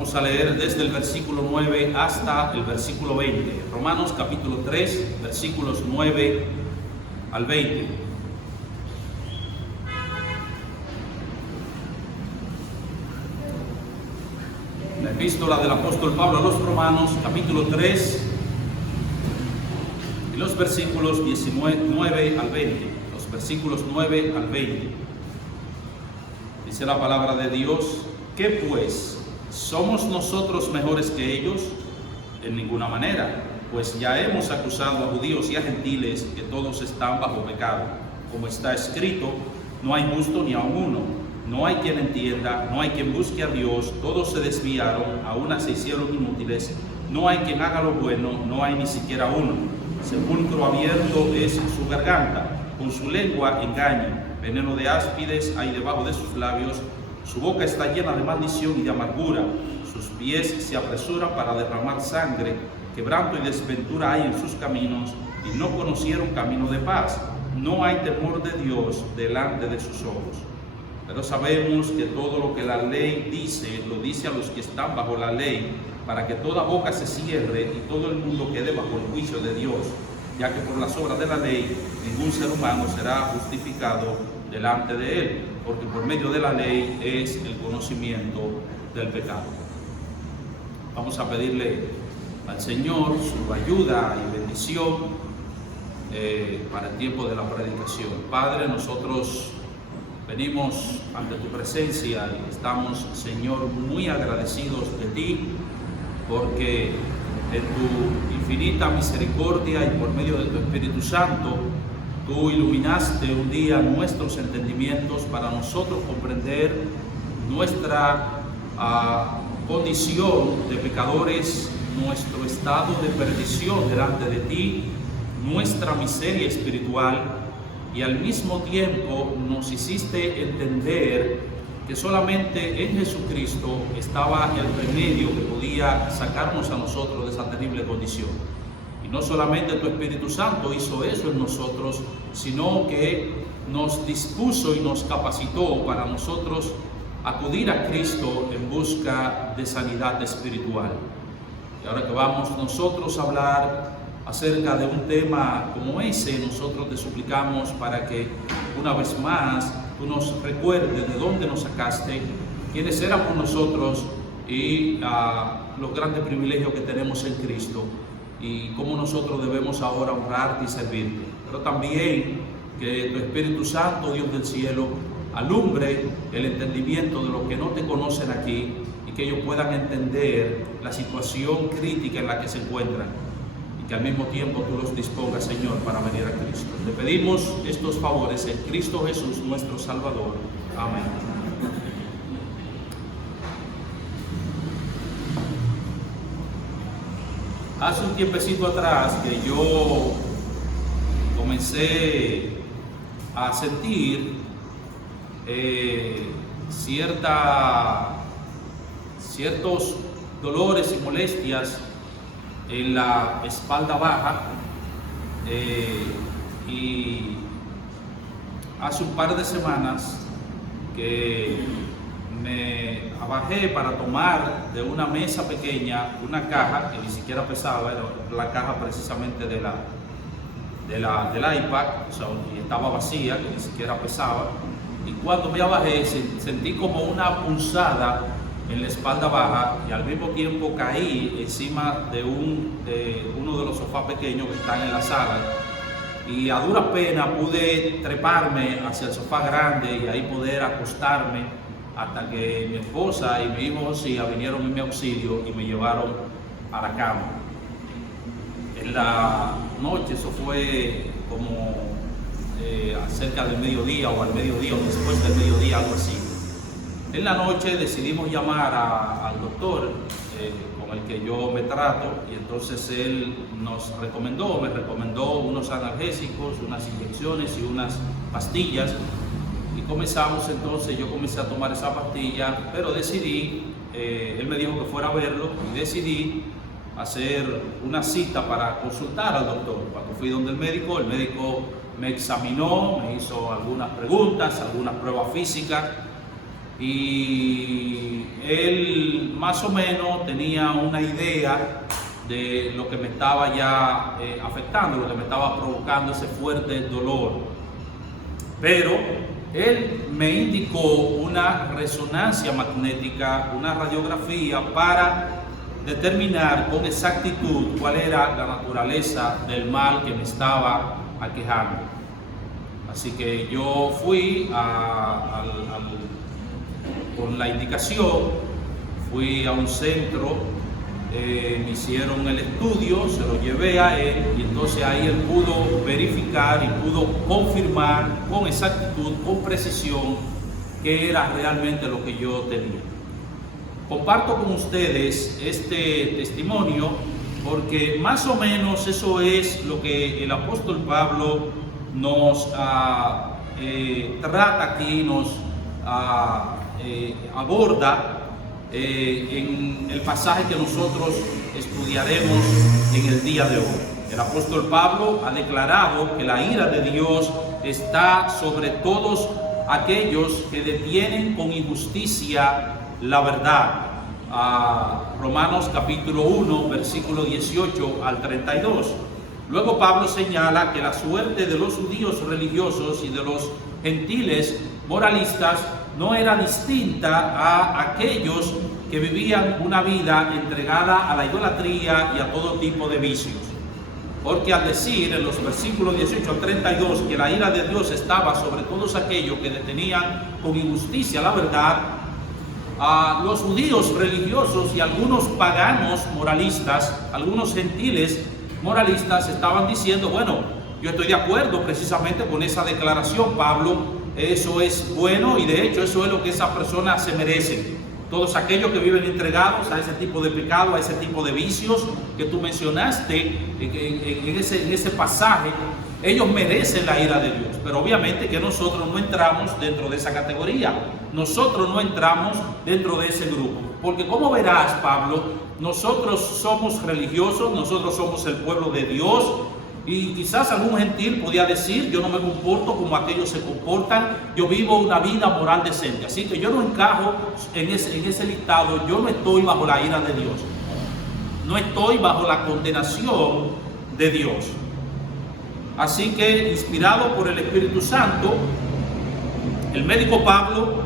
Vamos a leer desde el versículo 9 hasta el versículo 20. Romanos capítulo 3, versículos 9 al 20. La epístola del apóstol Pablo a los Romanos, capítulo 3, y los versículos 19 al 20. Los versículos 9 al 20. Dice la palabra de Dios: ¿qué pues? ¿Somos nosotros mejores que ellos? En ninguna manera, pues ya hemos acusado a judíos y a gentiles que todos están bajo pecado. Como está escrito, no hay justo ni aun uno, no hay quien entienda, no hay quien busque a Dios, todos se desviaron, a una se hicieron inútiles, no hay quien haga lo bueno, no hay ni siquiera uno. Sepulcro abierto es su garganta, con su lengua engaño, veneno de áspides hay debajo de sus labios. Su boca está llena de maldición y de amargura, sus pies se apresuran para derramar sangre, quebranto y desventura hay en sus caminos, y no conocieron camino de paz. No hay temor de Dios delante de sus ojos. Pero sabemos que todo lo que la ley dice, lo dice a los que están bajo la ley, para que toda boca se cierre y todo el mundo quede bajo el juicio de Dios, ya que por las obras de la ley ningún ser humano será justificado delante de él, porque por medio de la ley es el conocimiento del pecado. Vamos a pedirle al Señor su ayuda y bendición para el tiempo de la predicación. Padre, nosotros venimos ante tu presencia y estamos, Señor, muy agradecidos de ti, porque en tu infinita misericordia y por medio de tu Espíritu Santo, tú iluminaste un día nuestros entendimientos para nosotros comprender nuestra condición de pecadores, nuestro estado de perdición delante de ti, nuestra miseria espiritual, y al mismo tiempo nos hiciste entender que solamente en Jesucristo estaba el remedio que podía sacarnos a nosotros de esa terrible condición. Y no solamente tu Espíritu Santo hizo eso en nosotros, sino que nos dispuso y nos capacitó para nosotros acudir a Cristo en busca de sanidad espiritual. Y ahora que vamos nosotros a hablar acerca de un tema como ese, nosotros te suplicamos para que una vez más tú nos recuerdes de dónde nos sacaste, quiénes éramos nosotros y los grandes privilegios que tenemos en Cristo, y cómo nosotros debemos ahora honrarte y servirte. Pero también que tu Espíritu Santo, Dios del cielo, alumbre el entendimiento de los que no te conocen aquí, y que ellos puedan entender la situación crítica en la que se encuentran, y que al mismo tiempo tú los dispongas, Señor, para venir a Cristo. Te pedimos estos favores en Cristo Jesús, nuestro Salvador. Amén. Hace un tiempecito atrás que yo comencé a sentir ciertos dolores y molestias en la espalda baja, y hace un par de semanas que me abajé para tomar de una mesa pequeña una caja que ni siquiera pesaba, era la caja precisamente del iPad, o sea, y estaba vacía, que ni siquiera pesaba, y cuando me abajé sentí como una punzada en la espalda baja, y al mismo tiempo caí encima de uno de los sofás pequeños que están en la sala, y a dura pena pude treparme hacia el sofá grande y ahí poder acostarme, hasta que mi esposa y mi hijo Josía vinieron en mi auxilio y me llevaron a la cama. En la noche, eso fue como cerca del mediodía o al mediodía o después del mediodía, algo así. En la noche decidimos llamar al doctor con el que yo me trato, y entonces él me recomendó unos analgésicos, unas inyecciones y unas pastillas. Y comenzamos entonces, yo comencé a tomar esa pastilla, pero decidí, él me dijo que fuera a verlo, y decidí hacer una cita para consultar al doctor. Cuando fui donde el médico me examinó, me hizo algunas preguntas, algunas pruebas físicas, y él más o menos tenía una idea de lo que me estaba ya afectando, lo que me estaba provocando ese fuerte dolor. Pero él me indicó una resonancia magnética, una radiografía para determinar con exactitud cuál era la naturaleza del mal que me estaba aquejando. Así que yo fui con la indicación, fui a un centro, me hicieron el estudio, se lo llevé a él y entonces ahí él pudo verificar y pudo confirmar con exactitud, con precisión, qué era realmente lo que yo tenía. Comparto con ustedes este testimonio porque más o menos eso es lo que el apóstol Pablo nos trata aquí, nos aborda en el pasaje que nosotros estudiaremos en el día de hoy. El apóstol Pablo ha declarado que la ira de Dios está sobre todos aquellos que detienen con injusticia la verdad. Romanos capítulo 1, versículo 18 al 32. Luego Pablo señala que la suerte de los judíos religiosos y de los gentiles moralistas no era distinta a aquellos que vivían una vida entregada a la idolatría y a todo tipo de vicios. Porque al decir en los versículos 18 al 32 que la ira de Dios estaba sobre todos aquellos que detenían con injusticia la verdad, los judíos religiosos y algunos paganos moralistas, algunos gentiles moralistas estaban diciendo, bueno, yo estoy de acuerdo precisamente con esa declaración, Pablo, eso es bueno y de hecho eso es lo que esa persona se merece. Todos aquellos que viven entregados a ese tipo de pecado, a ese tipo de vicios que tú mencionaste en ese pasaje, ellos merecen la ira de Dios. Pero obviamente que nosotros no entramos dentro de esa categoría. Nosotros no entramos dentro de ese grupo. Porque como verás, Pablo, nosotros somos religiosos, nosotros somos el pueblo de Dios. Y quizás algún gentil podía decir, yo no me comporto como aquellos se comportan, yo vivo una vida moral decente. Así que yo no encajo en ese listado, yo no estoy bajo la ira de Dios. No estoy bajo la condenación de Dios. Así que, inspirado por el Espíritu Santo, el médico Pablo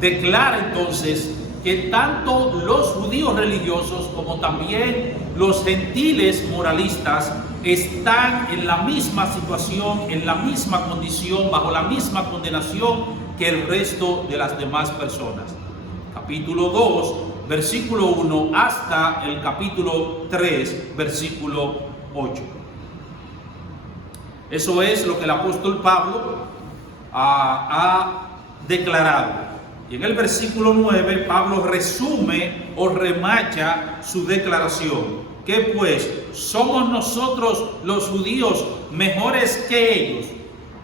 declara entonces que tanto los judíos religiosos como también los gentiles moralistas están en la misma situación, en la misma condición, bajo la misma condenación que el resto de las demás personas. Capítulo 2, versículo 1 hasta el capítulo 3, versículo 8. Eso es lo que el apóstol Pablo ha declarado. Y en el versículo 9, Pablo resume o remacha su declaración. ¿Qué pues? ¿Somos nosotros los judíos mejores que ellos?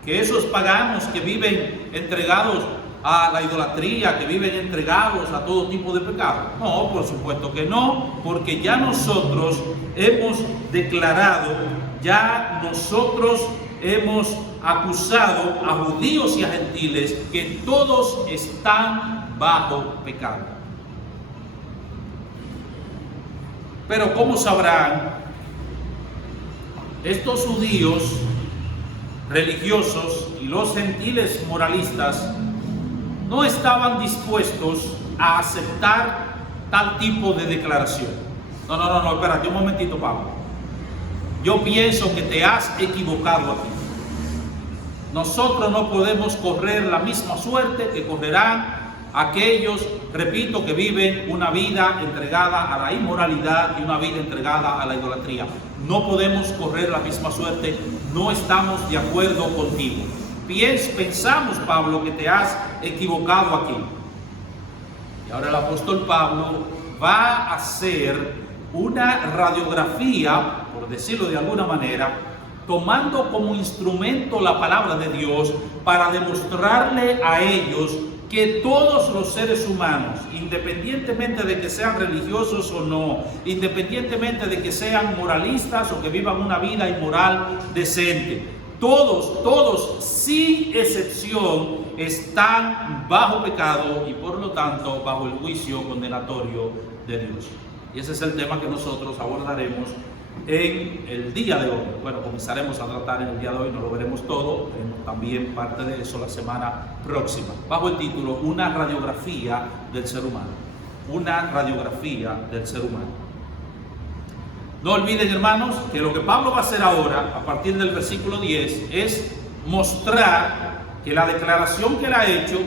Que esos paganos que viven entregados a la idolatría, que viven entregados a todo tipo de pecado. No, por supuesto que no, porque ya nosotros hemos declarado, ya nosotros hemos acusado a judíos y a gentiles que todos están bajo pecado. Pero ¿cómo sabrán estos judíos religiosos y los gentiles moralistas no estaban dispuestos a aceptar tal tipo de declaración? No, espérate un momentito, Pablo. Yo pienso que te has equivocado aquí. Nosotros no podemos correr la misma suerte que correrán aquellos, repito, que viven una vida entregada a la inmoralidad y una vida entregada a la idolatría. No podemos correr la misma suerte, no estamos de acuerdo contigo. Pensamos, Pablo, que te has equivocado aquí. Y ahora el apóstol Pablo va a hacer una radiografía, por decirlo de alguna manera, tomando como instrumento la palabra de Dios para demostrarle a ellos que todos los seres humanos, independientemente de que sean religiosos o no, independientemente de que sean moralistas o que vivan una vida inmoral decente, todos, sin excepción, están bajo pecado y por lo tanto bajo el juicio condenatorio de Dios. Y ese es el tema que nosotros abordaremos en el día de hoy. Bueno, comenzaremos a tratar en el día de hoy, no lo veremos todo, veremos también parte de eso la semana próxima, bajo el título Una radiografía del ser humano. Una radiografía del ser humano. No olviden, hermanos, que lo que Pablo va a hacer ahora, a partir del versículo 10, es mostrar que la declaración que él ha hecho,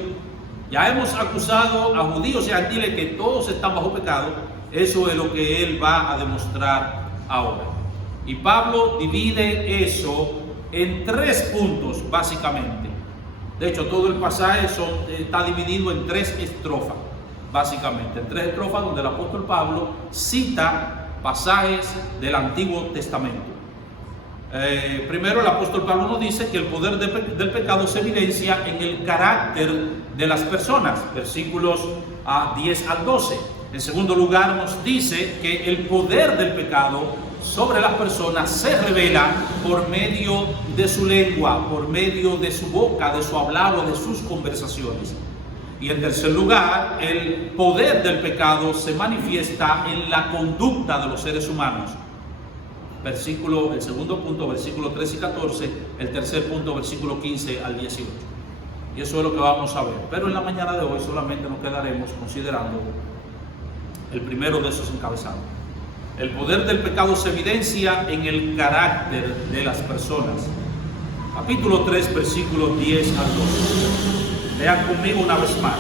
ya hemos acusado a judíos y a gentiles que todos están bajo pecado, eso es lo que él va a demostrar ahora. Y Pablo divide eso en 3 puntos, básicamente. De hecho, todo el pasaje está dividido en 3 estrofas, básicamente. En 3 estrofas donde el apóstol Pablo cita pasajes del Antiguo Testamento. Primero el apóstol Pablo nos dice que el poder del pecado se evidencia en el carácter de las personas, versículos 10 al 12. En segundo lugar nos dice que el poder del pecado sobre las personas se revela por medio de su lengua, por medio de su boca, de su hablar o de sus conversaciones. Y en tercer lugar, el poder del pecado se manifiesta en la conducta de los seres humanos. El segundo punto, versículos 13 y 14, el tercer punto, versículo 15 al 18. Y eso es lo que vamos a ver. Pero en la mañana de hoy solamente nos quedaremos considerando el primero de esos encabezados. El poder del pecado se evidencia en el carácter de las personas. Capítulo 3, versículos 10 al 12. Lean conmigo una vez más.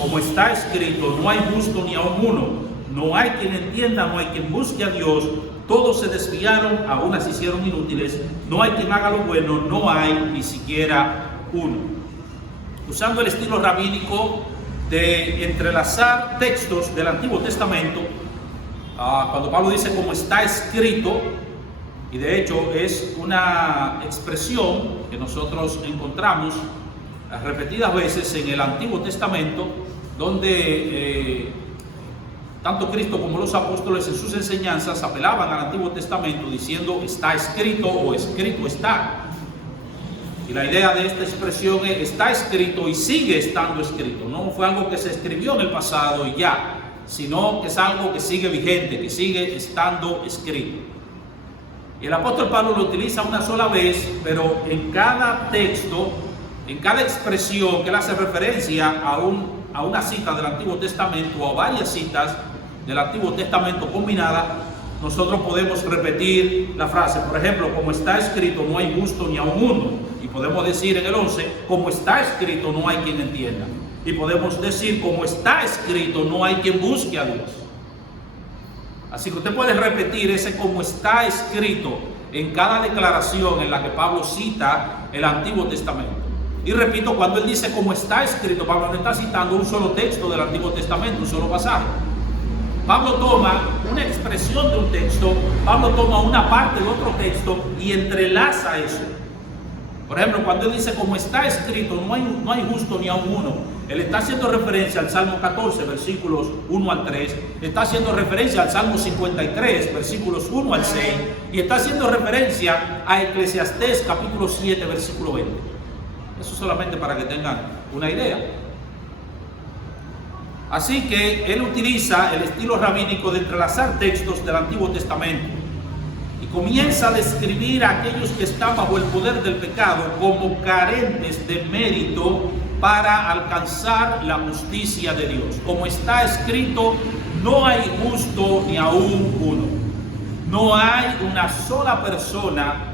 Como está escrito, no hay justo ni aun uno, no hay quien entienda, no hay quien busque a Dios, todos se desviaron, a unas se hicieron inútiles, no hay quien haga lo bueno, no hay ni siquiera uno. Usando el estilo rabínico de entrelazar textos del Antiguo Testamento, cuando Pablo dice como está escrito, y de hecho es una expresión que nosotros encontramos repetidas veces en el Antiguo Testamento, donde tanto Cristo como los apóstoles en sus enseñanzas apelaban al Antiguo Testamento diciendo está escrito o escrito está. Y la idea de esta expresión es está escrito y sigue estando escrito. No fue algo que se escribió en el pasado y ya, sino que es algo que sigue vigente, que sigue estando escrito. Y el apóstol Pablo lo utiliza una sola vez, pero en cada texto, en cada expresión que él hace referencia a una cita del Antiguo Testamento o a varias citas del Antiguo Testamento combinadas, nosotros podemos repetir la frase. Por ejemplo, como está escrito, no hay justo ni aun uno. Y podemos decir en el 11, como está escrito, no hay quien entienda. Y podemos decir, como está escrito, no hay quien busque a Dios. Así que usted puede repetir ese como está escrito en cada declaración en la que Pablo cita el Antiguo Testamento. Y repito, cuando él dice como está escrito, Pablo no está citando un solo texto del Antiguo Testamento, un solo pasaje. Pablo toma una expresión de un texto, Pablo toma una parte de otro texto y entrelaza eso. Por ejemplo, cuando él dice como está escrito, no hay justo ni aun uno, él está haciendo referencia al Salmo 14, versículos 1 al 3, está haciendo referencia al Salmo 53, versículos 1 al 6, y está haciendo referencia a Eclesiastés, capítulo 7, versículo 20. Eso solamente para que tengan una idea. Así que él utiliza el estilo rabínico de entrelazar textos del Antiguo Testamento y comienza a describir a aquellos que están bajo el poder del pecado como carentes de mérito para alcanzar la justicia de Dios. Como está escrito, no hay justo ni aún uno. No hay una sola persona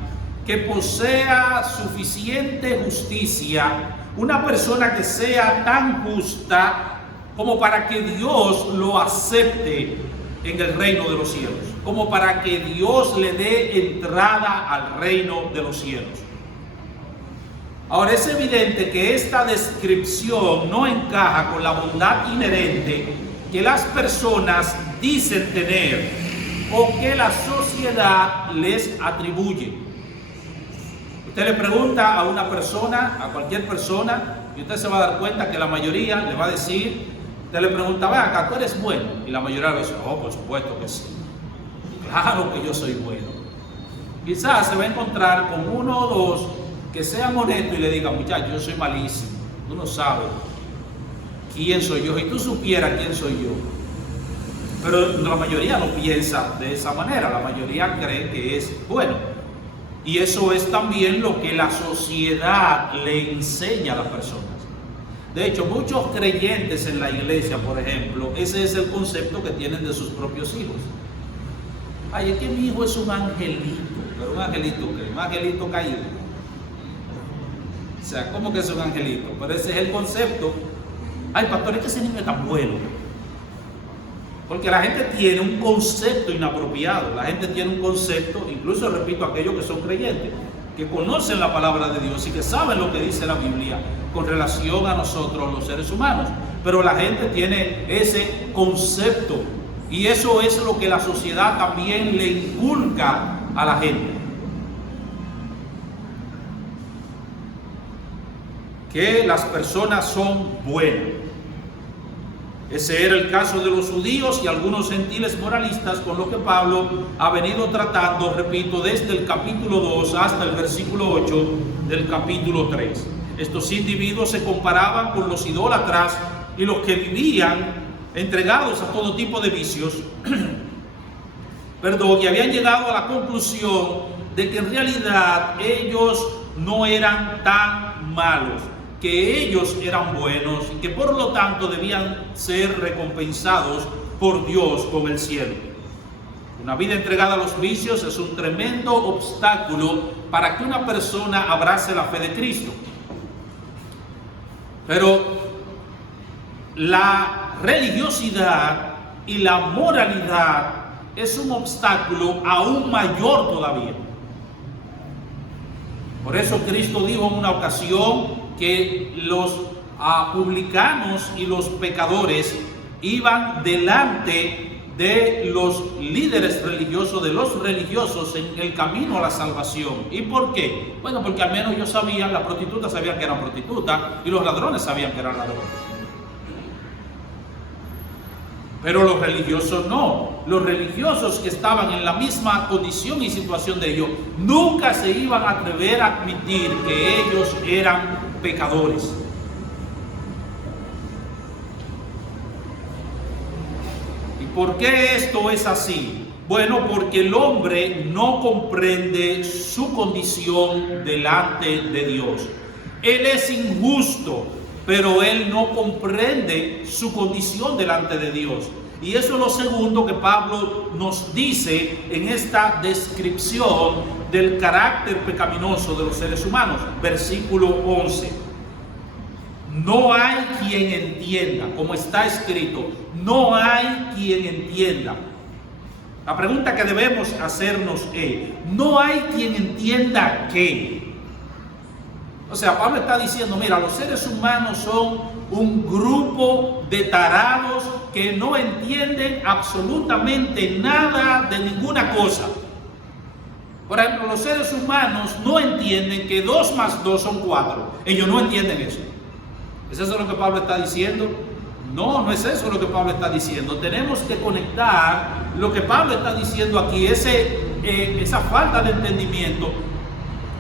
que posea suficiente justicia, una persona que sea tan justa como para que Dios lo acepte en el reino de los cielos, como para que Dios le dé entrada al reino de los cielos. Ahora es evidente que esta descripción no encaja con la bondad inherente que las personas dicen tener o que la sociedad les atribuye. Usted le pregunta a una persona, a cualquier persona, y usted se va a dar cuenta que la mayoría le va a decir, usted le pregunta, ve acá, ¿tú eres bueno? Y la mayoría le dice, oh, por supuesto que sí. Claro que yo soy bueno. Quizás se va a encontrar con uno o dos que sean honestos y le digan, muchachos, yo soy malísimo, tú no sabes quién soy yo, y tú supieras quién soy yo. Pero la mayoría no piensa de esa manera, la mayoría cree que es bueno. Y eso es también lo que la sociedad le enseña a las personas. De hecho, muchos creyentes en la iglesia, por ejemplo, ese es el concepto que tienen de sus propios hijos. Ay, es que mi hijo es un angelito. ¿Pero un angelito qué? Un angelito caído. O sea, ¿cómo que es un angelito? Pero ese es el concepto. Ay, pastor, es que ese niño es tan bueno. Porque la gente tiene un concepto inapropiado. La gente tiene un concepto, incluso repito, aquellos que son creyentes, que conocen la palabra de Dios y que saben lo que dice la Biblia con relación a nosotros los seres humanos. Pero la gente tiene ese concepto. Y eso es lo que la sociedad también le inculca a la gente. Que las personas son buenas. Ese era el caso de los judíos y algunos gentiles moralistas, con lo que Pablo ha venido tratando, repito, desde el capítulo 2 hasta el versículo 8 del capítulo 3. Estos individuos se comparaban con los idólatras y los que vivían entregados a todo tipo de vicios, y habían llegado a la conclusión de que en realidad ellos no eran tan malos, que ellos eran buenos y que por lo tanto debían ser recompensados por Dios con el cielo. Una vida entregada a los vicios es un tremendo obstáculo para que una persona abrace la fe de Cristo. Pero la religiosidad y la moralidad es un obstáculo aún mayor todavía. Por eso Cristo dijo en una ocasión que los publicanos y los pecadores iban delante de los líderes religiosos, de los religiosos en el camino a la salvación. ¿Y por qué? Bueno, porque al menos ellos sabían, las prostitutas sabían que eran prostitutas y los ladrones sabían que eran ladrones. Pero los religiosos no. Los religiosos que estaban en la misma condición y situación de ellos nunca se iban a atrever a admitir que ellos eran pecadores. ¿Y por qué esto es así? Bueno, porque el hombre no comprende su condición delante de Dios. Él es injusto, pero él no comprende su condición delante de Dios. Y eso es lo segundo que Pablo nos dice en esta descripción del carácter pecaminoso de los seres humanos. Versículo 11. No hay quien entienda, como está escrito, no hay quien entienda. La pregunta que debemos hacernos es, ¿no hay quien entienda qué? O sea, Pablo está diciendo, mira, los seres humanos son un grupo de tarados que no entienden absolutamente nada de ninguna cosa. Por ejemplo, los seres humanos no entienden que 2 más 2 son 4. Ellos no entienden eso. ¿Es eso lo que Pablo está diciendo? No, no es eso lo que Pablo está diciendo. Tenemos que conectar lo que Pablo está diciendo aquí, esa falta de entendimiento,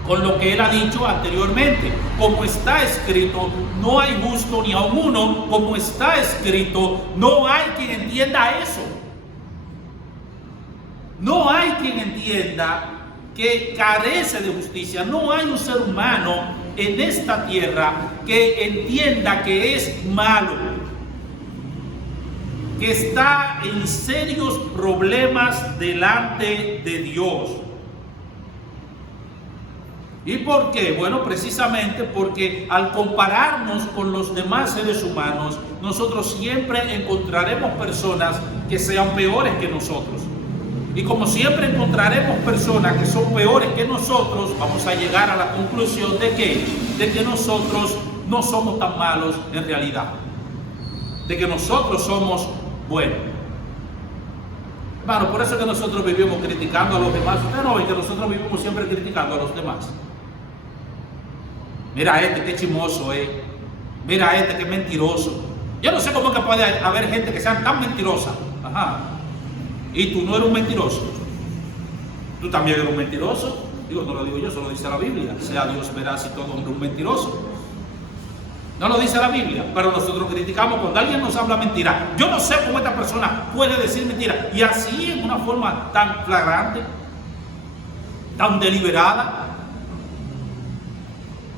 con lo que él ha dicho anteriormente. Como está escrito, no hay justo ni aun uno. Como está escrito, no hay quien entienda eso. No hay quien entienda que carece de justicia. No hay un ser humano en esta tierra que entienda que es malo, que está en serios problemas delante de Dios. ¿Y por qué? Bueno, precisamente porque al compararnos con los demás seres humanos, nosotros siempre encontraremos personas que sean peores que nosotros. Y como siempre encontraremos personas que son peores que nosotros, vamos a llegar a la conclusión de que nosotros no somos tan malos en realidad. De que nosotros somos buenos. Hermano, por eso es que nosotros vivimos criticando a los demás. Usted no ve que nosotros vivimos siempre criticando a los demás. Mira este, qué chismoso es. Mira este, qué mentiroso. Yo no sé cómo es que puede haber gente que sea tan mentirosa. Ajá. Y tú no eres un mentiroso. Tú también eres un mentiroso. Digo, no lo digo yo, eso lo dice la Biblia. Sea Dios veraz y todo hombre un mentiroso. No lo dice la Biblia, pero nosotros criticamos cuando alguien nos habla mentira. Yo no sé cómo esta persona puede decir mentira. Y así en una forma tan flagrante, tan deliberada.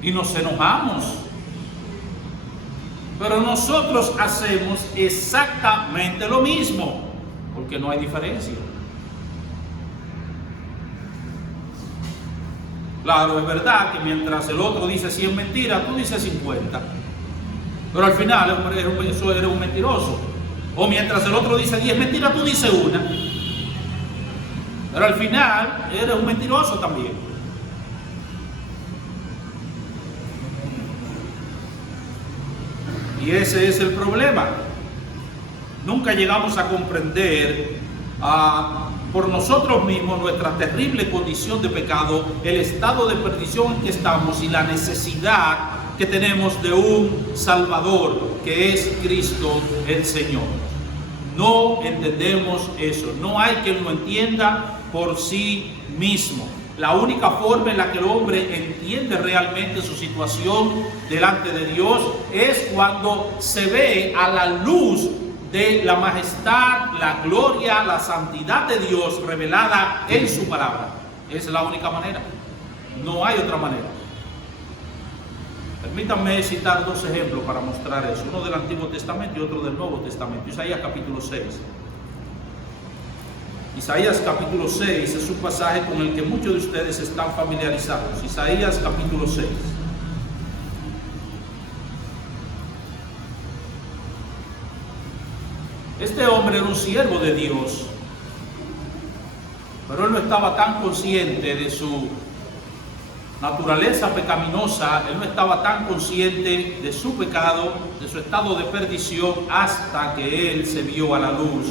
Y nos enojamos. Pero nosotros hacemos exactamente lo mismo, porque no hay diferencia. Claro, es verdad que mientras el otro dice 100 mentiras, tú dices 50. Pero al final eso eres un mentiroso. O mientras el otro dice 10 mentiras, tú dices una. Pero al final eres un mentiroso también. Y ese es el problema. Nunca llegamos a comprender por nosotros mismos nuestra terrible condición de pecado, el estado de perdición en que estamos y la necesidad que tenemos de un Salvador, que es Cristo el Señor. No entendemos eso. No hay quien lo entienda por sí mismo. La única forma en la que el hombre entiende realmente su situación delante de Dios es cuando se ve a la luz de la majestad, la gloria, la santidad de Dios revelada en su palabra. Esa es la única manera. No hay otra manera. Permítanme citar dos ejemplos para mostrar eso. Uno del Antiguo Testamento y otro del Nuevo Testamento. Isaías capítulo 6. Isaías capítulo 6 es un pasaje con el que muchos de ustedes están familiarizados. Isaías capítulo 6. Este hombre era un siervo de Dios, pero él no estaba tan consciente de su naturaleza pecaminosa, él no estaba tan consciente de su pecado, de su estado de perdición, hasta que él se vio a la luz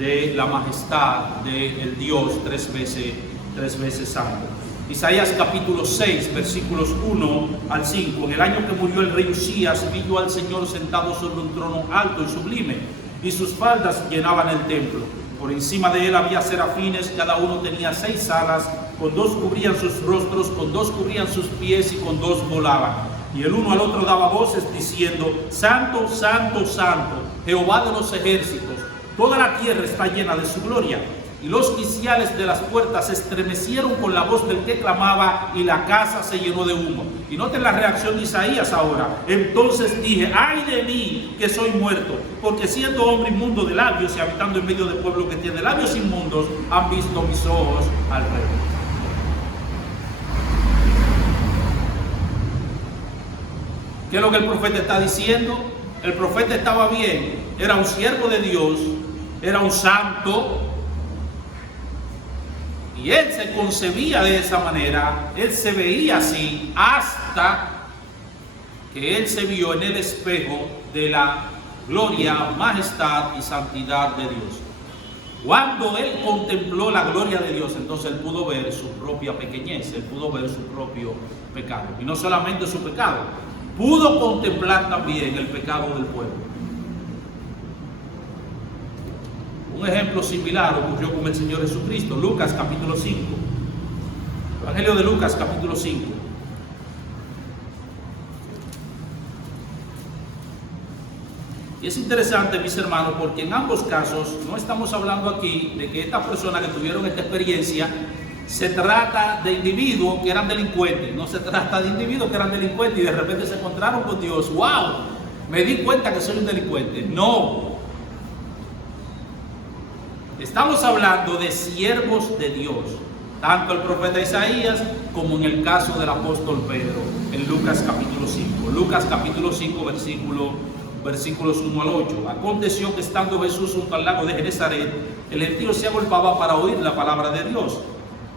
de la majestad del Dios tres veces santo. Isaías capítulo 6, versículos 1 al 5. En el año que murió el rey Usías, vi yo al Señor sentado sobre un trono alto y sublime, y sus faldas llenaban el templo. Por encima de él había serafines, cada uno tenía 6 alas, con 2 cubrían sus rostros, con 2 cubrían sus pies y con 2 volaban. Y el uno al otro daba voces diciendo: Santo, Santo, Santo, Jehová de los ejércitos, toda la tierra está llena de su gloria. Y los quiciales de las puertas se estremecieron con la voz del que clamaba, y la casa se llenó de humo. Y noten la reacción de Isaías ahora. Entonces dije: ay de mí, que soy muerto, porque siendo hombre inmundo de labios y habitando en medio de pueblo que tiene labios inmundos, han visto mis ojos al Rey. ¿Qué es lo que el profeta está diciendo? El profeta estaba bien, era un siervo de Dios, era un santo, y él se concebía de esa manera, él se veía así, hasta que él se vio en el espejo de la gloria, majestad y santidad de Dios. Cuando él contempló la gloria de Dios, entonces él pudo ver su propia pequeñez, él pudo ver su propio pecado. Y no solamente su pecado, pudo contemplar también el pecado del pueblo. Un ejemplo similar ocurrió con el Señor Jesucristo. Lucas capítulo 5. Evangelio de Lucas capítulo 5. Y es interesante, mis hermanos, porque en ambos casos no estamos hablando aquí de que estas personas que tuvieron esta experiencia se trata de individuos que eran delincuentes. No se trata de individuos que eran delincuentes y de repente se encontraron con Dios. ¡Wow! Me di cuenta que soy un delincuente. No. Estamos hablando de siervos de Dios, tanto el profeta Isaías como en el caso del apóstol Pedro, en Lucas capítulo 5. Lucas capítulo 5, versículos 1 al 8. Aconteció que estando Jesús junto al lago de Genezaret, el gentío se agolpaba para oír la palabra de Dios.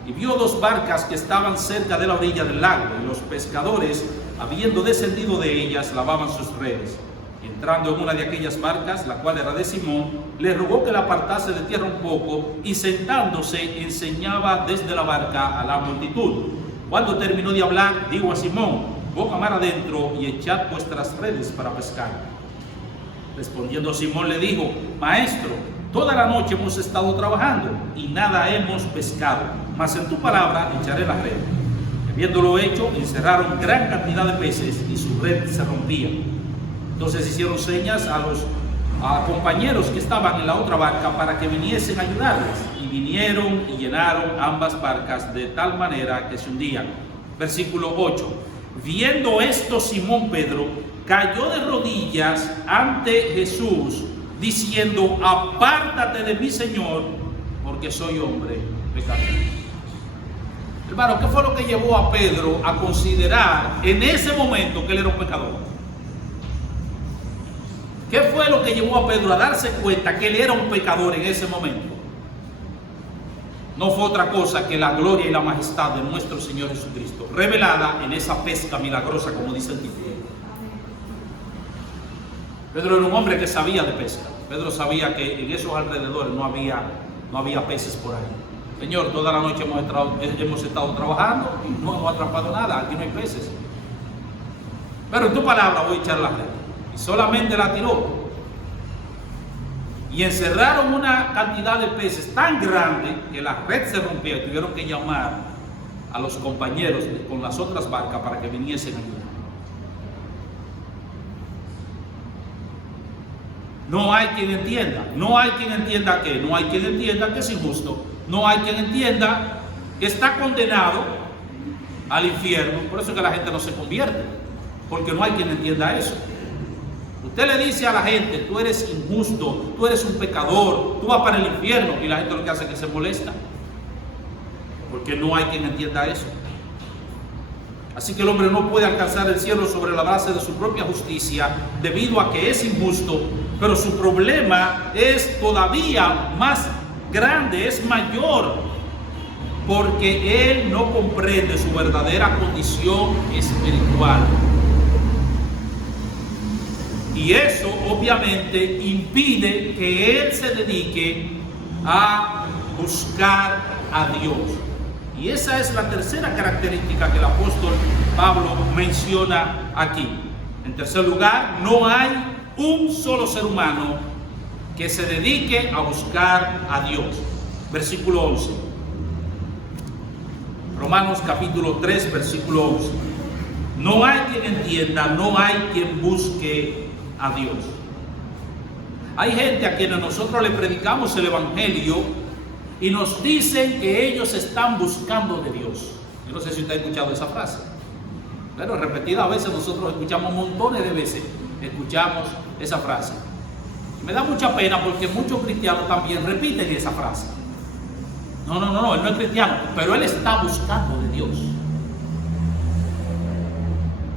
Y vio 2 barcas que estaban cerca de la orilla del lago, y los pescadores, habiendo descendido de ellas, lavaban sus redes. Entrando en una de aquellas barcas, la cual era de Simón, le rogó que la apartase de tierra un poco, y sentándose enseñaba desde la barca a la multitud. Cuando terminó de hablar, dijo a Simón: boga mar adentro y echad vuestras redes para pescar. Respondiendo Simón le dijo: Maestro, toda la noche hemos estado trabajando y nada hemos pescado, mas en tu palabra echaré la red. Habiéndolo hecho, encerraron gran cantidad de peces y su red se rompía. Entonces hicieron señas a los compañeros que estaban en la otra barca para que viniesen a ayudarles. Y vinieron y llenaron ambas barcas de tal manera que se hundían. Versículo 8. Viendo esto, Simón Pedro cayó de rodillas ante Jesús, diciendo: apártate de mí, Señor, porque soy hombre pecador. Hermano, ¿qué fue lo que llevó a Pedro a considerar en ese momento que él era un pecador? ¿Qué fue lo que llevó a Pedro a darse cuenta que él era un pecador en ese momento? No fue otra cosa que la gloria y la majestad de nuestro Señor Jesucristo, revelada en esa pesca milagrosa, como dice el título. Pedro era un hombre que sabía de pesca. Pedro sabía que en esos alrededores no había peces por ahí. Señor, toda la noche hemos estado trabajando y no hemos atrapado nada, aquí no hay peces. Pero en tu palabra voy a echar la red. Y solamente la tiró. Y encerraron una cantidad de peces tan grande que la red se rompió y tuvieron que llamar a los compañeros con las otras barcas para que viniesen a ayudar. No hay quien entienda que es injusto, no hay quien entienda que está condenado al infierno. Por eso es que la gente no se convierte, porque no hay quien entienda eso. Usted le dice a la gente: tú eres injusto, tú eres un pecador, tú vas para el infierno, y la gente lo que hace es que se molesta, porque no hay quien entienda eso. Así que el hombre no puede alcanzar el cielo sobre la base de su propia justicia, debido a que es injusto, pero su problema es todavía más grande, es mayor, porque él no comprende su verdadera condición espiritual. Y eso obviamente impide que él se dedique a buscar a Dios. Y esa es la tercera característica que el apóstol Pablo menciona aquí. En tercer lugar, no hay un solo ser humano que se dedique a buscar a Dios. Versículo 11. Romanos capítulo 3, versículo 11. No hay quien entienda, no hay quien busque a Dios. Hay gente a quienes nosotros le predicamos el evangelio y nos dicen que ellos están buscando de Dios. Yo no sé si usted ha escuchado esa frase, pero repetidas veces nosotros escuchamos, montones de veces escuchamos esa frase. Me da mucha pena porque muchos cristianos también repiten esa frase. No, él no es cristiano, pero él está buscando de Dios.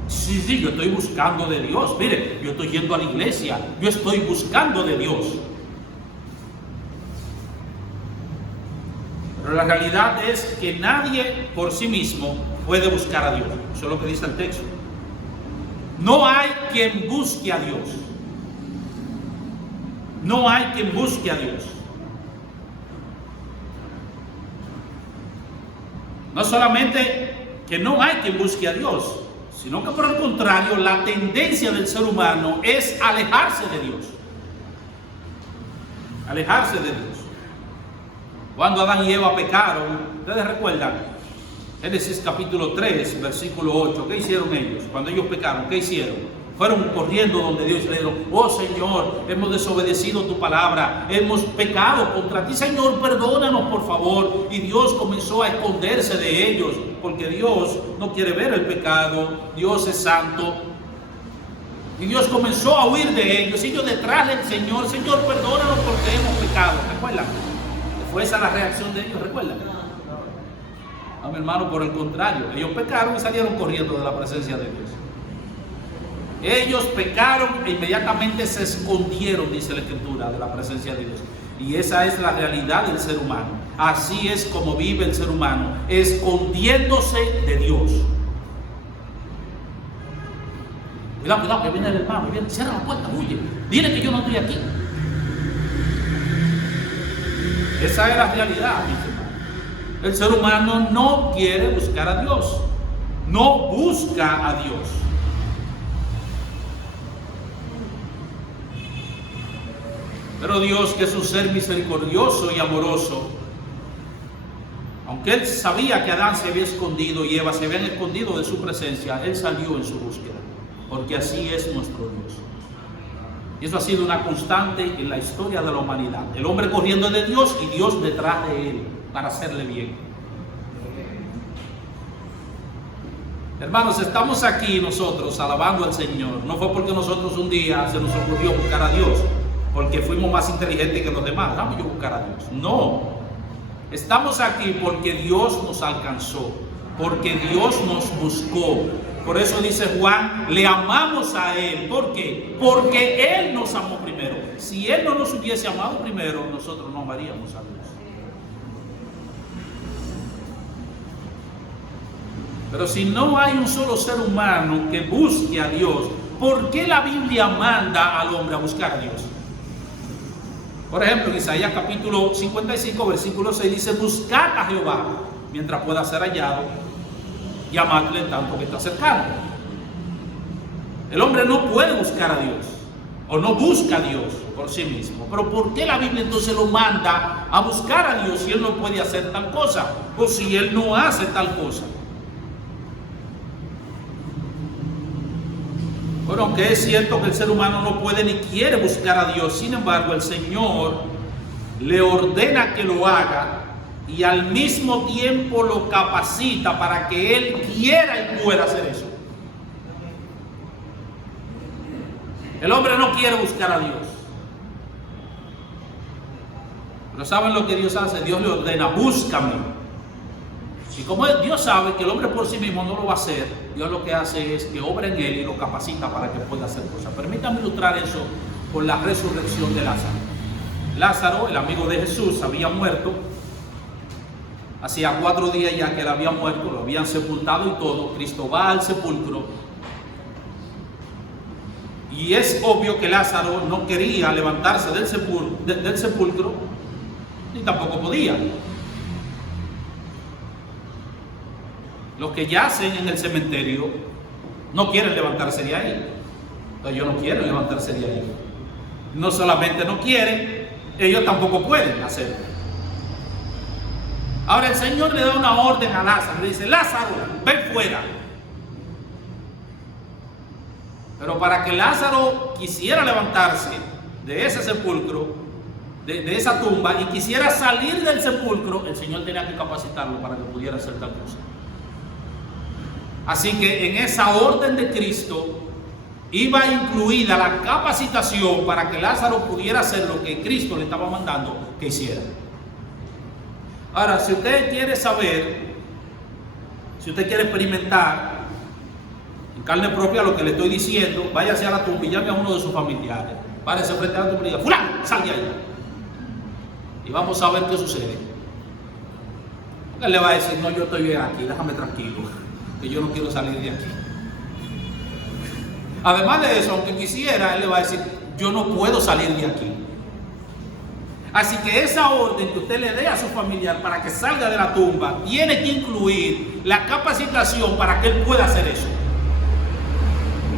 Sí, yo estoy buscando de Dios. Mire, yo estoy yendo a la iglesia, yo estoy buscando de Dios. Pero la realidad es que nadie por sí mismo puede buscar a Dios. Eso es lo que dice el texto. No hay quien busque a Dios. No hay quien busque a Dios. No solamente que no hay quien busque a Dios, sino que por el contrario, la tendencia del ser humano es alejarse de Dios. Alejarse de Dios. Cuando Adán y Eva pecaron, ustedes recuerdan, Génesis capítulo 3, versículo 8, ¿qué hicieron ellos? Cuando ellos pecaron, ¿qué hicieron? Fueron corriendo donde Dios, le dijeron: oh Señor, hemos desobedecido tu palabra, hemos pecado contra ti, Señor, perdónanos por favor. Y Dios comenzó a esconderse de ellos, porque Dios no quiere ver el pecado, Dios es santo. Y Dios comenzó a huir de ellos, y ellos detrás del Señor: Señor, perdónanos porque hemos pecado. ¿Recuerdan? Fue esa la reacción de ellos, ¿recuerdan? No, mi hermano, por el contrario, ellos pecaron y salieron corriendo de la presencia de Dios. Ellos pecaron e inmediatamente se escondieron, dice la Escritura, de la presencia de Dios. Y esa es la realidad del ser humano. Así es como vive el ser humano, escondiéndose de Dios. Cuidado, que viene el hermano, cierra la puerta, huye, dile que yo no estoy aquí. Esa es la realidad, dice el hermano. El ser humano no quiere buscar a Dios, no busca a Dios. Pero Dios, que es un ser misericordioso y amoroso, aunque él sabía que Adán se había escondido y Eva se habían escondido de su presencia, él salió en su búsqueda, porque así es nuestro Dios. Y eso ha sido una constante en la historia de la humanidad. El hombre corriendo de Dios y Dios detrás de él para hacerle bien. Hermanos, estamos aquí nosotros alabando al Señor. No fue porque nosotros un día se nos ocurrió buscar a Dios, porque fuimos más inteligentes que los demás. Vamos a buscar a Dios. No. Estamos aquí porque Dios nos alcanzó, porque Dios nos buscó. Por eso dice Juan, le amamos a Él. ¿Por qué? Porque Él nos amó primero. Si Él no nos hubiese amado primero, nosotros no amaríamos a Dios. Pero si no hay un solo ser humano que busque a Dios, ¿por qué la Biblia manda al hombre a buscar a Dios? Por ejemplo, en Isaías capítulo 55, versículo 6 dice, buscad a Jehová mientras pueda ser hallado, llamadle en tanto que está cercano. El hombre no puede buscar a Dios, o no busca a Dios por sí mismo. Pero ¿por qué la Biblia entonces lo manda a buscar a Dios si él no puede hacer tal cosa? O si él no hace tal cosa. Bueno, aunque es cierto que el ser humano no puede ni quiere buscar a Dios, sin embargo el Señor le ordena que lo haga y al mismo tiempo lo capacita para que él quiera y pueda hacer eso. El hombre no quiere buscar a Dios. Pero ¿saben lo que Dios hace? Dios le ordena, búscame. Y como Dios sabe que el hombre por sí mismo no lo va a hacer, Dios lo que hace es que obra en él y lo capacita para que pueda hacer cosas. Permítanme ilustrar eso con la resurrección de Lázaro. Lázaro, el amigo de Jesús, había muerto. Hacía 4 días ya que él había muerto, lo habían sepultado y todo. Cristo va al sepulcro. Y es obvio que Lázaro no quería levantarse del sepulcro, ni tampoco podía. Los que yacen en el cementerio no quieren levantarse de ahí. Ellos no quieren levantarse de ahí. No solamente no quieren, ellos tampoco pueden hacerlo. Ahora el Señor le da una orden a Lázaro. Le dice, Lázaro, ven fuera. Pero para que Lázaro quisiera levantarse de ese sepulcro, de esa tumba, y quisiera salir del sepulcro, el Señor tenía que capacitarlo para que pudiera hacer tal cosa. Así que en esa orden de Cristo iba incluida la capacitación para que Lázaro pudiera hacer lo que Cristo le estaba mandando que hiciera. Ahora, si usted quiere saber, si usted quiere experimentar en carne propia lo que le estoy diciendo, váyase a la tumba y llame a uno de sus familiares. Párese frente a la tumba y diga, ¡fulano, sal de ahí! Y vamos a ver qué sucede. Él le va a decir, no, yo estoy bien aquí, déjame tranquilo, que yo no quiero salir de aquí. Además de eso, aunque quisiera, él le va a decir, yo no puedo salir de aquí. Así que esa orden que usted le dé a su familiar para que salga de la tumba, tiene que incluir la capacitación para que él pueda hacer eso.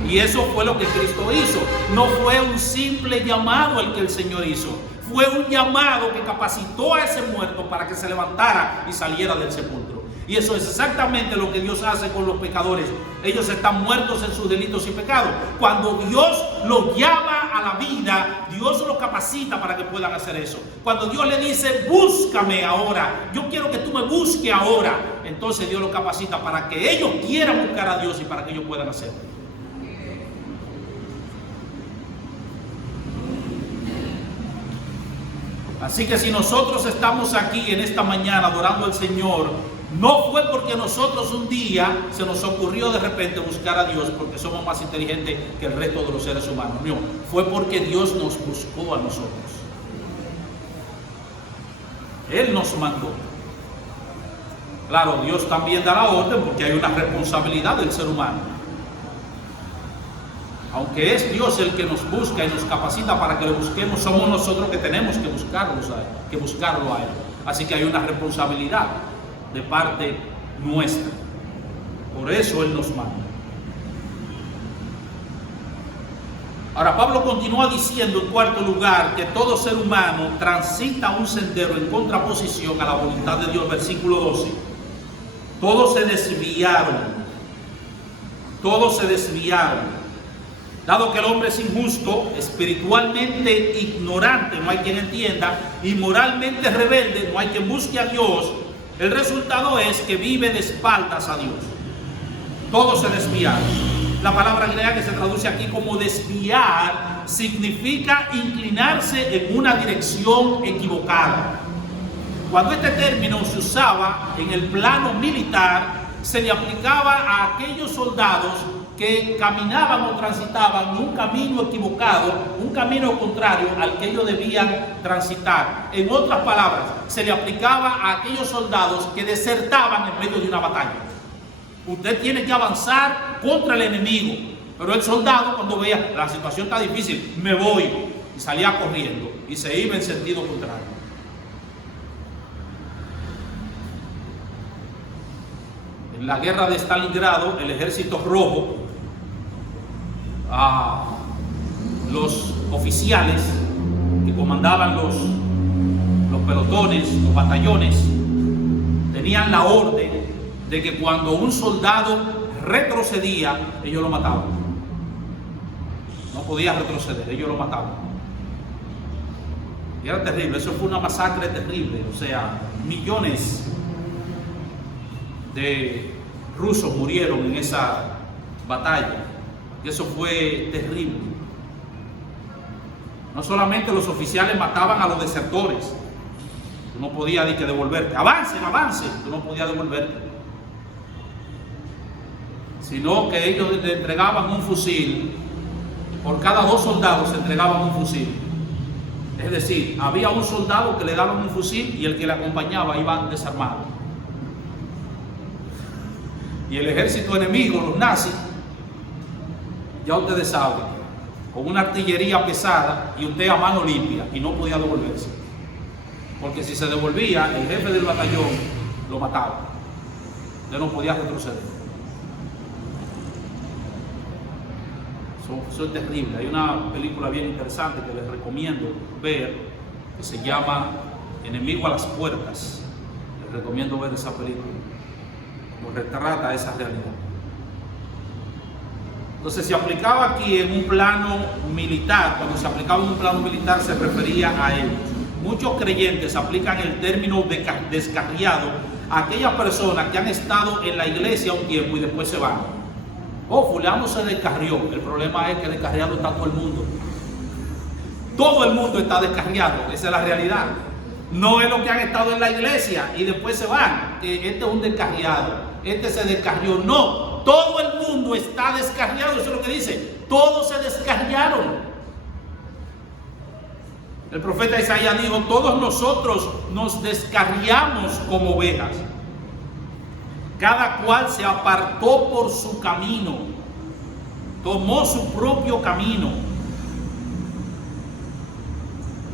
Y eso fue lo que Cristo hizo. No fue un simple llamado el que el Señor hizo. Fue un llamado que capacitó a ese muerto para que se levantara y saliera del sepulcro. Y eso es exactamente lo que Dios hace con los pecadores. Ellos están muertos en sus delitos y pecados. Cuando Dios los llama a la vida, Dios los capacita para que puedan hacer eso. Cuando Dios le dice, búscame ahora, yo quiero que tú me busques ahora, entonces Dios los capacita para que ellos quieran buscar a Dios y para que ellos puedan hacerlo. Así que si nosotros estamos aquí en esta mañana adorando al Señor, no fue porque nosotros un día se nos ocurrió de repente buscar a Dios porque somos más inteligentes que el resto de los seres humanos. No, fue porque Dios nos buscó a nosotros. Él nos mandó. Claro, Dios también da la orden porque hay una responsabilidad del ser humano. Aunque es Dios el que nos busca y nos capacita para que le busquemos, somos nosotros que tenemos que buscarlo a Él. Así que hay una responsabilidad de parte nuestra. Por eso Él nos manda. Ahora Pablo continúa diciendo en cuarto lugar que todo ser humano transita un sendero en contraposición a la voluntad de Dios. Versículo 12. Todos se desviaron. Todos se desviaron. Dado que el hombre es injusto, espiritualmente ignorante, no hay quien entienda, y moralmente rebelde, no hay quien busque a Dios, el resultado es que vive de espaldas a Dios. Todos se desviaron. La palabra griega que se traduce aquí como desviar significa inclinarse en una dirección equivocada. Cuando este término se usaba en el plano militar, se le aplicaba a aquellos soldados que caminaban o transitaban un camino equivocado, un camino contrario al que ellos debían transitar. En otras palabras, se le aplicaba a aquellos soldados que desertaban en medio de una batalla. Usted tiene que avanzar contra el enemigo, pero el soldado, cuando veía la situación está difícil, me voy, y salía corriendo y se iba en sentido contrario. En la guerra de Stalingrado, el ejército rojo, los oficiales que comandaban los pelotones, los batallones, tenían la orden de que cuando un soldado retrocedía, ellos lo mataban. No podía retroceder, ellos lo mataban. Y era terrible, eso fue una masacre terrible. O sea, millones de rusos murieron en esa batalla. Y eso fue terrible. No solamente los oficiales mataban a los desertores. Tú no podías ni que devolverte. Avancen, avancen. Tú no podías devolverte. Sino que ellos le entregaban un fusil. Por cada 2 soldados se entregaban un fusil. Es decir, había un soldado que le daban un fusil y el que le acompañaba iba desarmado. Y el ejército enemigo, los nazis, ya ustedes saben, con una artillería pesada y usted a mano limpia, y no podía devolverse. Porque si se devolvía, el jefe del batallón lo mataba. Usted no podía retroceder. Eso es terrible. Hay una película bien interesante que les recomiendo ver, que se llama Enemigo a las Puertas. Les recomiendo ver esa película, como retrata esa realidad. Entonces se aplicaba aquí en un plano militar. Cuando se aplicaba en un plano militar se refería a ellos. Muchos creyentes aplican el término descarriado a aquellas personas que han estado en la iglesia un tiempo y después se van. Oh, fulano se descarrió. El problema es que descarriado está todo el mundo. Todo el mundo está descarriado. Esa es la realidad. No es lo que han estado en la iglesia y después se van. Este es un descarriado. Este se descarrió. No. Todo el mundo está descarriado, eso es lo que dice. Todos se descarriaron. El profeta Isaías dijo: todos nosotros nos descarriamos como ovejas. Cada cual se apartó por su camino. Tomó su propio camino.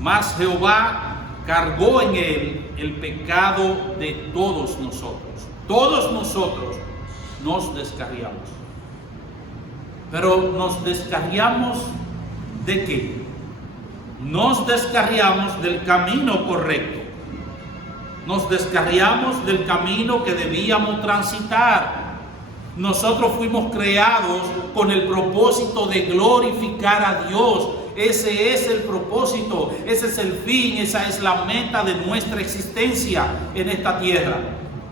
Mas Jehová cargó en él el pecado de todos nosotros. Todos nosotros nos descarriamos. Pero nos descarriamos ¿de qué? Nos descarriamos del camino correcto. Nos descarriamos del camino que debíamos transitar. Nosotros fuimos creados con el propósito de glorificar a Dios. Ese es el propósito, ese es el fin, esa es la meta de nuestra existencia en esta tierra.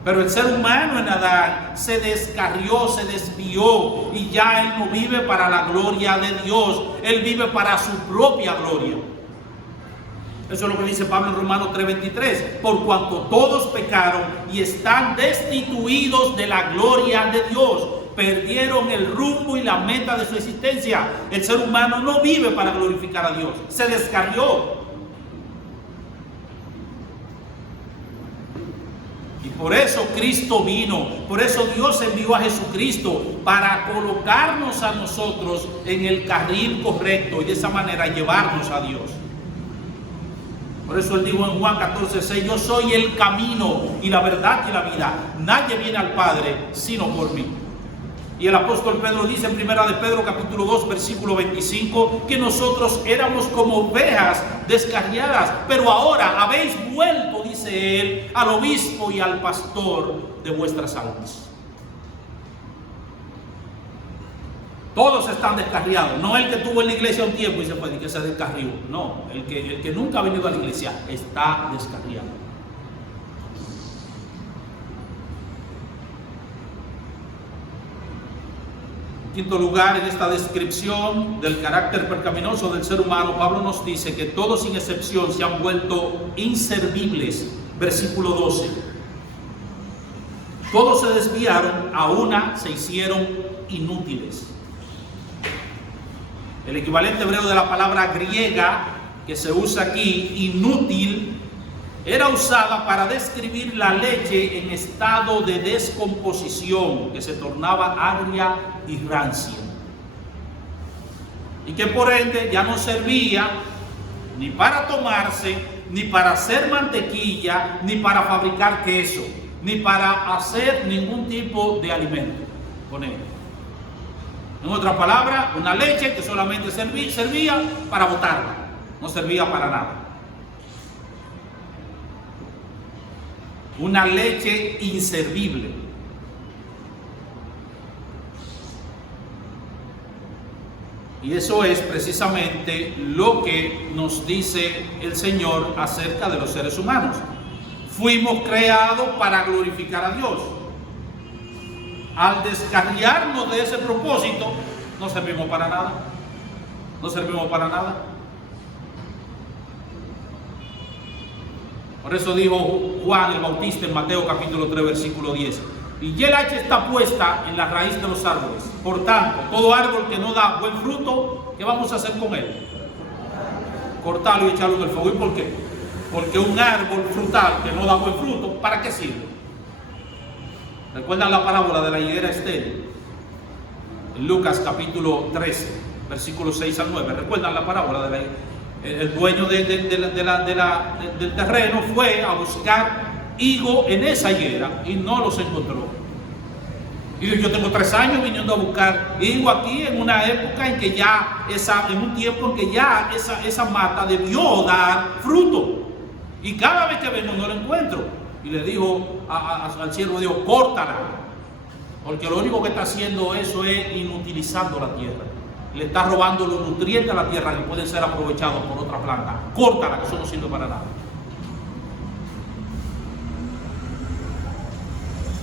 Pero el ser humano en Adán se descarrió, se desvió, y ya él no vive para la gloria de Dios, él vive para su propia gloria. Eso es lo que dice Pablo en Romanos 3:23. Por cuanto todos pecaron y están destituidos de la gloria de Dios, perdieron el rumbo y la meta de su existencia. El ser humano no vive para glorificar a Dios, se descarrió. Y por eso Cristo vino, por eso Dios envió a Jesucristo, para colocarnos a nosotros en el carril correcto y de esa manera llevarnos a Dios. Por eso él dijo en Juan 14:6: yo soy el camino y la verdad y la vida. Nadie viene al Padre sino por mí. Y el apóstol Pedro dice en primera de Pedro capítulo 2 versículo 25 que nosotros éramos como ovejas descarriadas, pero ahora habéis vuelto, dice él, al obispo y al pastor de vuestras almas. Todos están descarriados, no el que estuvo en la iglesia un tiempo y se fue y que se descarrió, no, el que nunca ha venido a la iglesia está descarriado. En quinto lugar, en esta descripción del carácter pecaminoso del ser humano, Pablo nos dice que todos sin excepción se han vuelto inservibles. Versículo 12. Todos se desviaron, a una se hicieron inútiles. El equivalente hebreo de la palabra griega que se usa aquí, inútil, era usada para describir la leche en estado de descomposición, que se tornaba agria y rancia, y que por ende ya no servía ni para tomarse, ni para hacer mantequilla, ni para fabricar queso, ni para hacer ningún tipo de alimento con ella. En otras palabras, una leche que solamente servía para botarla, no servía para nada. Una leche inservible. Y eso es precisamente lo que nos dice el Señor acerca de los seres humanos. Fuimos creados para glorificar a Dios. Al descarriarnos de ese propósito, no servimos para nada. No servimos para nada. Por eso dijo Juan el Bautista en Mateo capítulo 3 versículo 10. Y el hacha está puesta en la raíz de los árboles. Por tanto, todo árbol que no da buen fruto, ¿qué vamos a hacer con él? Cortarlo y echarlo en el fuego. ¿Y por qué? Porque un árbol frutal que no da buen fruto, ¿para qué sirve? ¿Recuerdan la parábola de la higuera estéril? En Lucas capítulo 13, versículos 6 al 9. ¿Recuerdan la parábola de la higuera? El dueño del terreno fue a buscar higo en esa higuera y no los encontró. Y dijo, yo tengo 3 años viniendo a buscar higo aquí en una época en que ya, en un tiempo en que ya esa mata debió dar fruto. Y cada vez que vengo no lo encuentro. Y le dijo al siervo, dijo, córtala. Porque lo único que está haciendo eso es inutilizando la tierra. Le está robando los nutrientes a la tierra que pueden ser aprovechados por otra planta. Córtala, que eso no sirve para nada.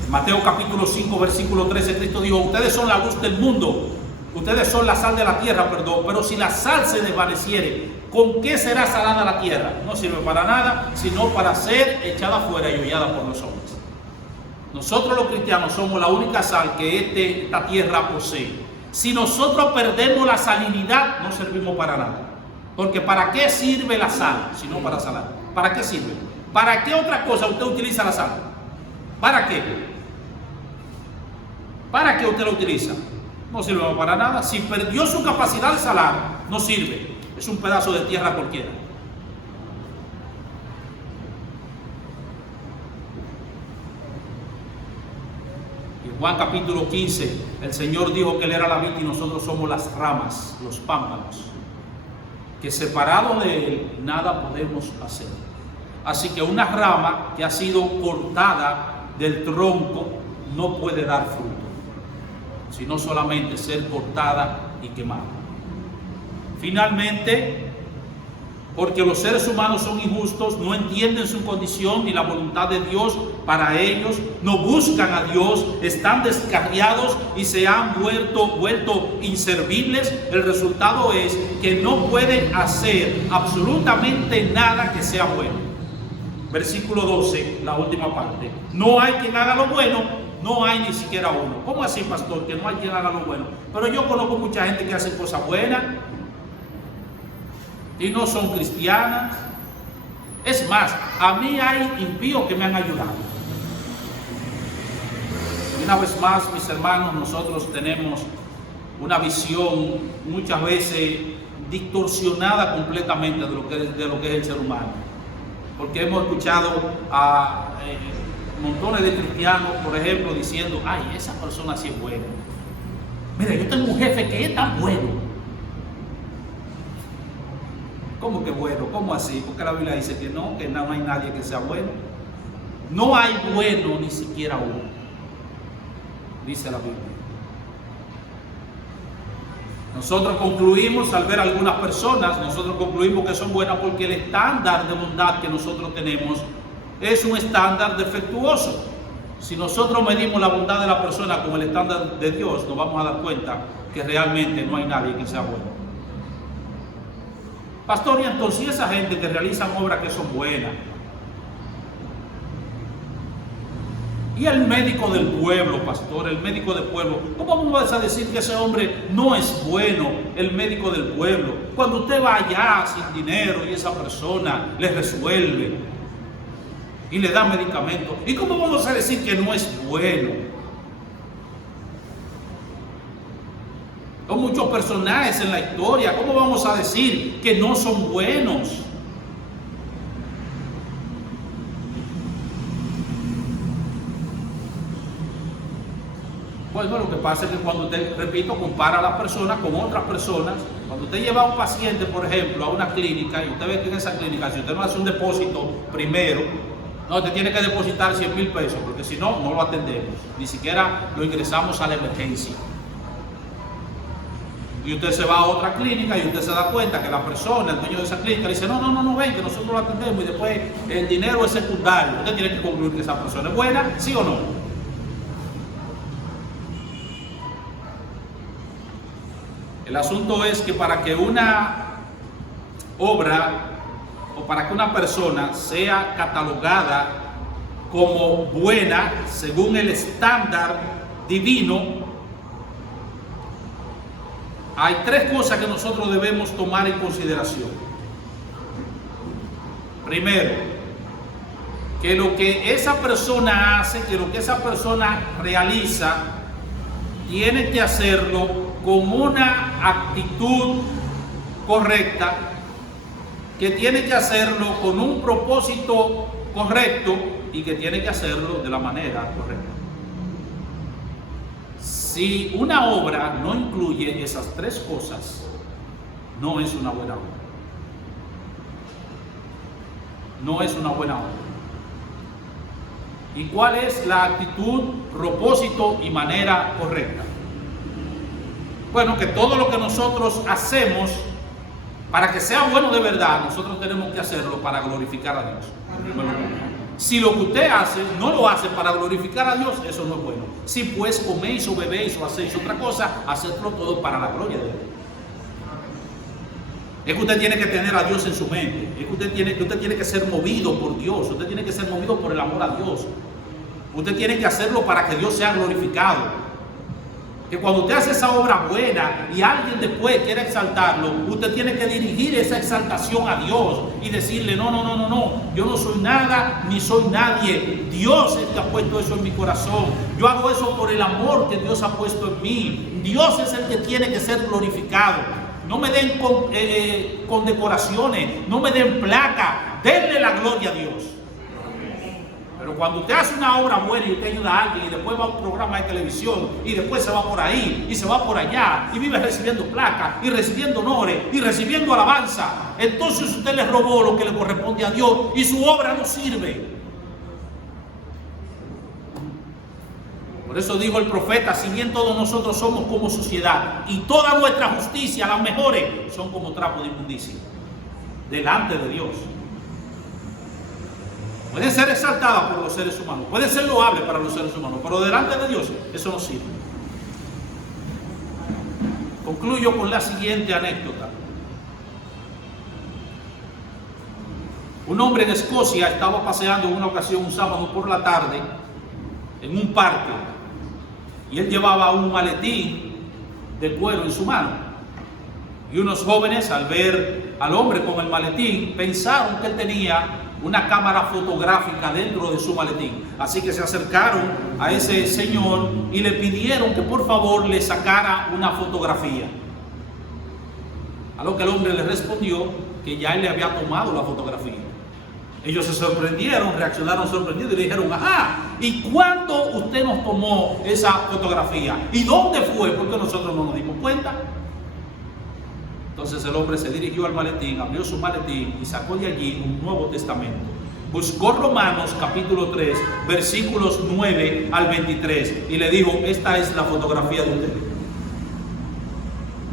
En Mateo capítulo 5, versículo 13, Cristo dijo, ustedes son la luz del mundo, ustedes son la sal de la tierra, pero si la sal se desvaneciere, ¿con qué será salada la tierra? No sirve para nada, sino para ser echada fuera y hollada por los hombres. Nosotros los cristianos somos la única sal que esta tierra posee. Si nosotros perdemos la salinidad, no servimos para nada. Porque ¿para qué sirve la sal? Si no para salar. ¿Para qué sirve? ¿Para qué otra cosa usted utiliza la sal? ¿Para qué? ¿Para qué usted la utiliza? No sirve para nada. Si perdió su capacidad de salar, no sirve. Es un pedazo de tierra cualquiera. Juan capítulo 15, el Señor dijo que Él era la vid y nosotros somos las ramas, los pámpanos, que separados de Él nada podemos hacer. Así que una rama que ha sido cortada del tronco no puede dar fruto, sino solamente ser cortada y quemada. Finalmente, porque los seres humanos son injustos, no entienden su condición ni la voluntad de Dios para ellos, no buscan a Dios, están descarriados y se han vuelto inservibles. El resultado es que no pueden hacer absolutamente nada que sea bueno. Versículo 12, la última parte. No hay quien haga lo bueno, no hay ni siquiera uno. ¿Cómo así, pastor? Que no hay quien haga lo bueno. Pero yo conozco mucha gente que hace cosas buenas y no son cristianas. Es más, a mí hay impíos que me han ayudado. Y una vez más, mis hermanos, nosotros tenemos una visión muchas veces distorsionada completamente de lo que es el ser humano, porque hemos escuchado a montones de cristianos, por ejemplo, diciendo, ay, esa persona sí es buena, Mira, yo tengo un jefe que es tan bueno. ¿Cómo que bueno? ¿Cómo así? Porque la Biblia dice que no hay nadie que sea bueno. No hay bueno ni siquiera uno, dice la Biblia. Nosotros concluimos al ver algunas personas, nosotros concluimos que son buenas porque el estándar de bondad que nosotros tenemos es un estándar defectuoso. Si nosotros medimos la bondad de la persona con el estándar de Dios, nos vamos a dar cuenta que realmente no hay nadie que sea bueno. Pastor, y entonces esa gente que realizan obras que son buenas, y el médico del pueblo, pastor, el médico del pueblo, ¿cómo vamos a decir que ese hombre no es bueno, el médico del pueblo? Cuando usted va allá sin dinero y esa persona le resuelve y le da medicamentos, ¿y cómo vamos a decir que no es bueno? Hay muchos personajes en la historia, ¿cómo vamos a decir que no son buenos? Bueno, lo que pasa es que cuando usted, repito, compara a las personas con otras personas, cuando usted lleva a un paciente, por ejemplo, a una clínica, y usted ve que en esa clínica, si usted no hace un depósito primero, no, usted tiene que depositar 100,000 pesos, porque si no, no lo atendemos, ni siquiera lo ingresamos a la emergencia. Y usted se va a otra clínica y usted se da cuenta que la persona, el dueño de esa clínica, le dice, no, ven, que nosotros lo atendemos, y después el dinero es secundario. Usted tiene que concluir que esa persona es buena, ¿sí o no? El asunto es que para que una obra o para que una persona sea catalogada como buena según el estándar divino, hay tres cosas que nosotros debemos tomar en consideración. Primero, que lo que esa persona hace, que lo que esa persona realiza, tiene que hacerlo con una actitud correcta, que tiene que hacerlo con un propósito correcto y que tiene que hacerlo de la manera correcta. Si una obra no incluye esas tres cosas, no es una buena obra. No es una buena obra. ¿Y cuál es la actitud, propósito y manera correcta? Bueno, que todo lo que nosotros hacemos, para que sea bueno de verdad, nosotros tenemos que hacerlo para glorificar a Dios. Si lo que usted hace no lo hace para glorificar a Dios, eso no es bueno. Si pues coméis o bebéis o hacéis otra cosa, hacedlo todo para la gloria de Dios. Es que usted tiene que tener a Dios en su mente. Es que usted tiene que ser movido por Dios. Usted tiene que ser movido por el amor a Dios. Usted tiene que hacerlo para que Dios sea glorificado. Que cuando usted hace esa obra buena y alguien después quiere exaltarlo, usted tiene que dirigir esa exaltación a Dios y decirle, no, yo no soy nada ni soy nadie. Dios es el que ha puesto eso en mi corazón. Yo hago eso por el amor que Dios ha puesto en mí. Dios es el que tiene que ser glorificado. No me den condecoraciones, no me den placa, denle la gloria a Dios. Pero cuando usted hace una obra buena y usted ayuda a alguien y después va a un programa de televisión y después se va por ahí y se va por allá y vive recibiendo placas y recibiendo honores y recibiendo alabanza, entonces usted le robó lo que le corresponde a Dios y su obra no sirve. Por eso dijo el profeta, si bien todos nosotros somos como suciedad y toda nuestra justicia, las mejores, son como trapo de inmundicia delante de Dios. Pueden ser exaltadas por los seres humanos, pueden ser loables para los seres humanos, pero delante de Dios eso no sirve. Concluyo con la siguiente anécdota. Un hombre en Escocia estaba paseando en una ocasión un sábado por la tarde en un parque y él llevaba un maletín de cuero en su mano. Y unos jóvenes, al ver al hombre con el maletín, pensaron que él tenía una cámara fotográfica dentro de su maletín. Así que se acercaron a ese señor y le pidieron que por favor le sacara una fotografía. A lo que el hombre le respondió que ya él le había tomado la fotografía. Ellos se sorprendieron, reaccionaron sorprendidos y le dijeron, ajá, ¿y cuándo usted nos tomó esa fotografía? ¿Y dónde fue? Porque nosotros no nos dimos cuenta. Entonces el hombre se dirigió al maletín, abrió su maletín y sacó de allí un Nuevo Testamento. Buscó Romanos capítulo 3, versículos 9 al 23 y le dijo, esta es la fotografía de usted.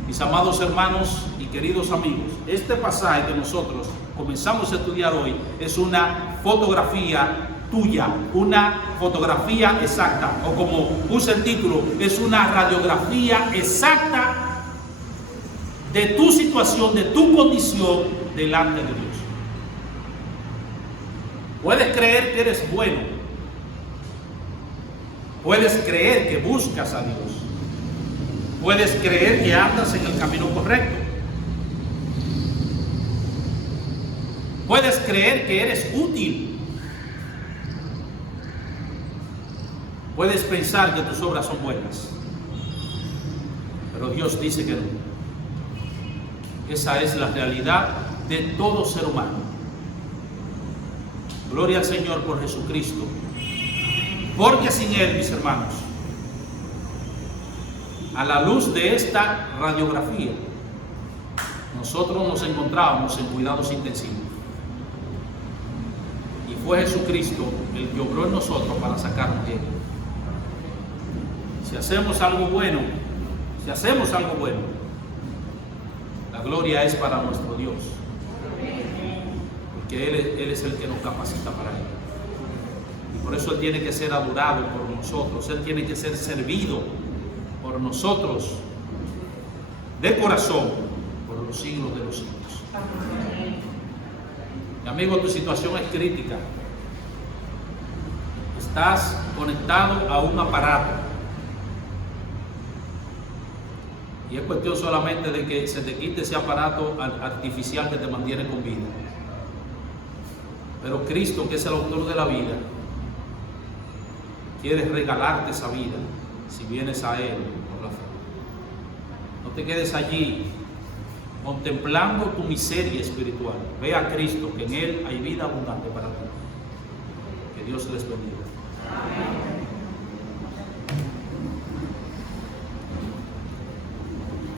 Mis amados hermanos y queridos amigos, este pasaje que nosotros comenzamos a estudiar hoy es una fotografía tuya, una fotografía exacta, o como puse el título, es una radiografía exacta de tu situación, de tu condición delante de Dios. Puedes creer que eres bueno, puedes creer que buscas a Dios, puedes creer que andas en el camino correcto, puedes creer que eres útil, puedes pensar que tus obras son buenas, pero Dios dice que no. Esa es la realidad de todo ser humano. Gloria al Señor por Jesucristo, porque sin Él, mis hermanos, a la luz de esta radiografía, nosotros nos encontrábamos en cuidados intensivos. Y fue Jesucristo el que obró en nosotros para sacarnos de Él. Si hacemos algo bueno, la gloria es para nuestro Dios, porque Él es el que nos capacita para Él. Y por eso Él tiene que ser adorado por nosotros, Él tiene que ser servido por nosotros de corazón por los siglos de los siglos. Mi amigo, tu situación es crítica. Estás conectado a un aparato. Y es cuestión solamente de que se te quite ese aparato artificial que te mantiene con vida. Pero Cristo, que es el autor de la vida, quiere regalarte esa vida si vienes a Él por la fe. No te quedes allí contemplando tu miseria espiritual. Ve a Cristo, que en Él hay vida abundante para ti. Que Dios les bendiga. Amén.